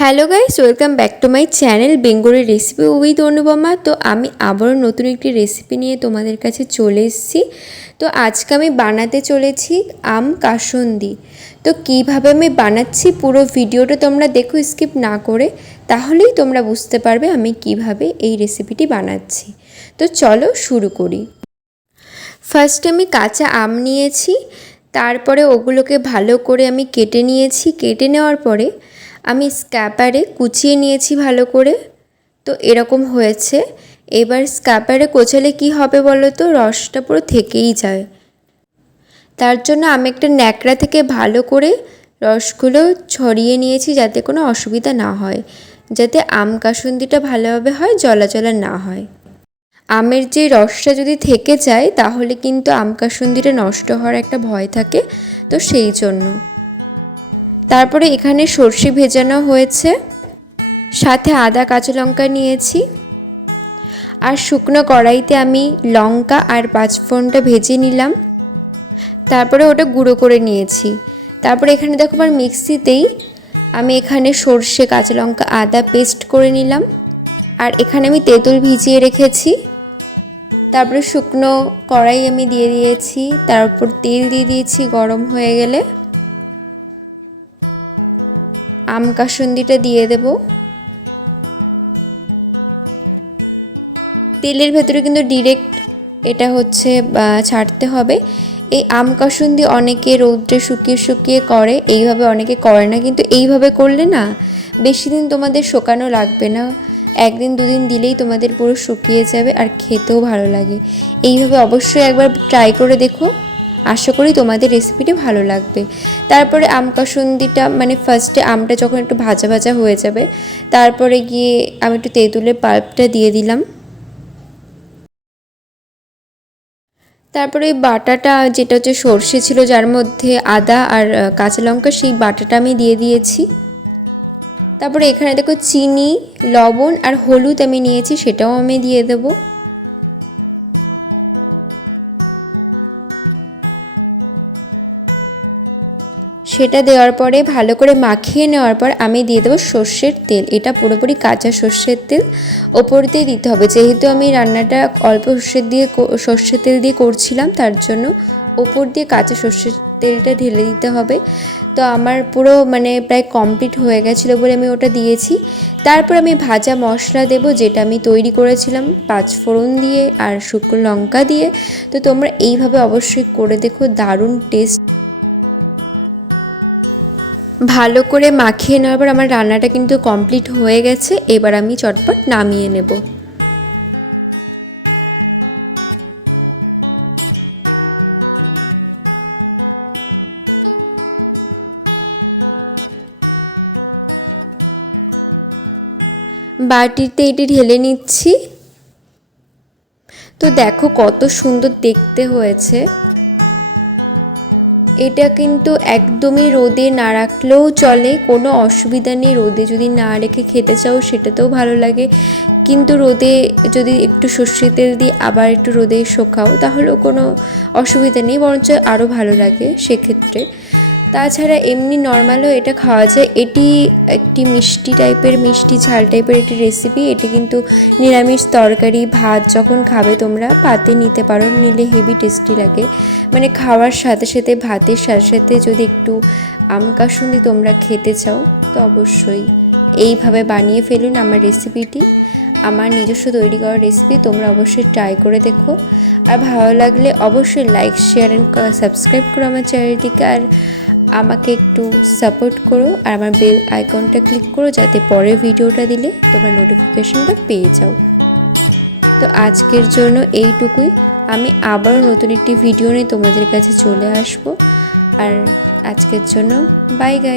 Hello guys, welcome back to my channel Bengali recipe with Anupama. তো আমি আবারও নতুন একটি রেসিপি নিয়ে তোমাদের কাছে চলে এসেছি। তো আজকে আমি বানাতে চলেছি আম কাসুন্দি। তো কিভাবে আমি বানাচ্ছি পুরো ভিডিওটা তোমরা দেখো স্কিপ না করে, তাহলেই তোমরা বুঝতে পারবে আমি কিভাবে এই রেসিপিটি বানাচ্ছি। তো চলো শুরু করি। ফার্স্টে আমি কাঁচা আম নিয়েছি, তারপরে ওগুলোকে ভালো করে আমি কেটে নিয়েছি। কেটে নেওয়ার পরে আমি স্ক্যাপারে কুচিয়ে নিয়েছি ভালো করে। তো এরকম হয়েছে। এবার স্ক্যাপারে কোচালে কি হবে বলো তো, রসটা পুরো থেকেই যায়। তার জন্য আমি একটা ন্যাকড়া থেকে ভালো করে রসগুলো ছড়িয়ে নিয়েছি, যাতে কোনো অসুবিধা না হয়, যাতে আম কাসুন্দিটা ভালোভাবে হয়, জলা জলা না হয়। আমের যে রসটা যদি থেকে যায় তাহলে কিন্তু আম কাসুন্দিটা নষ্ট হওয়ার একটা ভয় থাকে, তো সেই জন্য। তারপরে এখানে সর্ষে ভেজানো হয়েছে, সাথে আদা কাঁচা লঙ্কা নিয়েছি, আর শুকনো কড়াইতে আমি লঙ্কা আর পাঁচফোড়নটা ভেজে নিলাম। তারপরে ওটা গুঁড়ো করে নিয়েছি। তারপরে এখানে দেখো আমার মিক্সিতেই আমি এখানে সর্ষে কাঁচা লঙ্কা আদা পেস্ট করে নিলাম। আর এখানে আমি তেঁতুল ভিজিয়ে রেখেছি। তারপরে শুকনো কড়াই আমি দিয়ে দিয়েছি, তারপর তেল দিয়ে দিয়েছি। গরম হয়ে গেলে আম কাসুন্দিটা দিয়ে দেব। তেলের ভেতরে কিন্তু ডিরেক্ট এটা হচ্ছে ছাড়তে হবে। এই আম কাসুন্দি অনেকে রৌদ্রে শুকিয়ে শুকিয়ে করে, এইভাবে অনেকে করে না, কিন্তু এইভাবে করলে না বেশি দিন তোমাদের শুকানো লাগবে না। একদিন দুদিন দিলেই তোমাদের পুরো শুকিয়ে যাবে, আর খেতেও ভালো লাগে। এইভাবে অবশ্যই একবার ট্রাই করে দেখো, আশা করি তোমাদের রেসিপিটি ভালো লাগবে। তারপরে আম কাসুন্দিটা মানে ফার্স্টে আমটা যখন একটু ভাজা ভাজা হয়ে যাবে, তারপরে গিয়ে আমি একটু তেঁতুলের পাল্পটা দিয়ে দিলাম। তারপরে এই বাটাটা, যেটা হচ্ছে সর্ষে ছিল যার মধ্যে আদা আর কাঁচা লঙ্কা, সেই বাটাটা আমি দিয়ে দিয়েছি। তারপরে এখানে দেখো চিনি, লবণ আর হলুদ আমি নিয়েছি, সেটাও আমি দিয়ে দেবো। সেটা দেওয়ার পরে ভালো করে মাখিয়ে নেওয়ার পর আমি দিয়ে দেবো সর্ষের তেল। এটা পুরোপুরি কাঁচা সর্ষের তেল ওপর দিয়ে দিতে হবে, যেহেতু আমি রান্নাটা অল্প সর্ষের তেল দিয়ে করছিলাম, তার জন্য ওপর দিয়ে কাঁচা সর্ষের তেলটা ঢেলে দিতে হবে। তো আমার পুরো মানে প্রায় কমপ্লিট হয়ে গেছিলো বলে আমি ওটা দিয়েছি। তারপর আমি ভাজা মশলা দেব, যেটা আমি তৈরি করেছিলাম পাঁচফোড়ন দিয়ে আর শুকনো লঙ্কা দিয়ে। তো তোমরা এইভাবে অবশ্যই করে দেখো, দারুণ টেস্ট। ভালো করে মাখিয়ে নেওয়ার পর আমার রান্নাটা কিন্তু কমপ্লিট হয়ে গেছে। এবার আমি চটপট নামিয়ে নেব। বাটিতে এটি ঢেলে নিচ্ছি। তো দেখো কত সুন্দর দেখতে হয়েছে। এটা কিন্তু একদমই রোদে না রাখলেও চলে, কোনো অসুবিধা নেই। রোদে যদি না রেখে খেতে চাও সেটাতেও ভালো লাগে, কিন্তু রোদে যদি একটু সর্ষের তেল দিয়ে আবার একটু রোদে শুকাও তাহলেও কোনো অসুবিধা নেই, বরঞ্চ আরও ভালো লাগে সেক্ষেত্রে। তাছাড়া এমনি নর্মালও এটা খাওয়া যায়। এটি একটি মিষ্টি টাইপের, মিষ্টি ঝাল টাইপের একটি রেসিপি। এটি কিন্তু নিরামিষ তরকারি ভাত যখন খাবে তোমরা পাতে নিতে পারো, নিলে হেভি টেস্টি লাগে। মানে খাওয়ার সাথে সাথে ভাতের সাথে সাথে যদি একটু আম কাসুন্দি তোমরা খেতে চাও, তো অবশ্যই এইভাবে বানিয়ে ফেলুন আমার রেসিপিটি। আমার নিজস্ব তৈরি করা রেসিপি, তোমরা অবশ্যই ট্রাই করে দেখো। আর ভালো লাগলে অবশ্যই লাইক শেয়ার অ্যান্ড সাবস্ক্রাইব করো আমার চ্যানেলটিকে। আর আমাকে একটু সাপোর্ট করো, আর আমার বেল আইকনটা ক্লিক করো, যাতে পরের ভিডিওটা দিলে তোমরা নোটিফিকেশনটা পেয়ে যাও। তো আজকের জন্য এইটুকুই। আমি আবারও নতুন একটি ভিডিও নিয়ে তোমাদের কাছে চলে আসবো। আর আজকের জন্য বাই গাইস।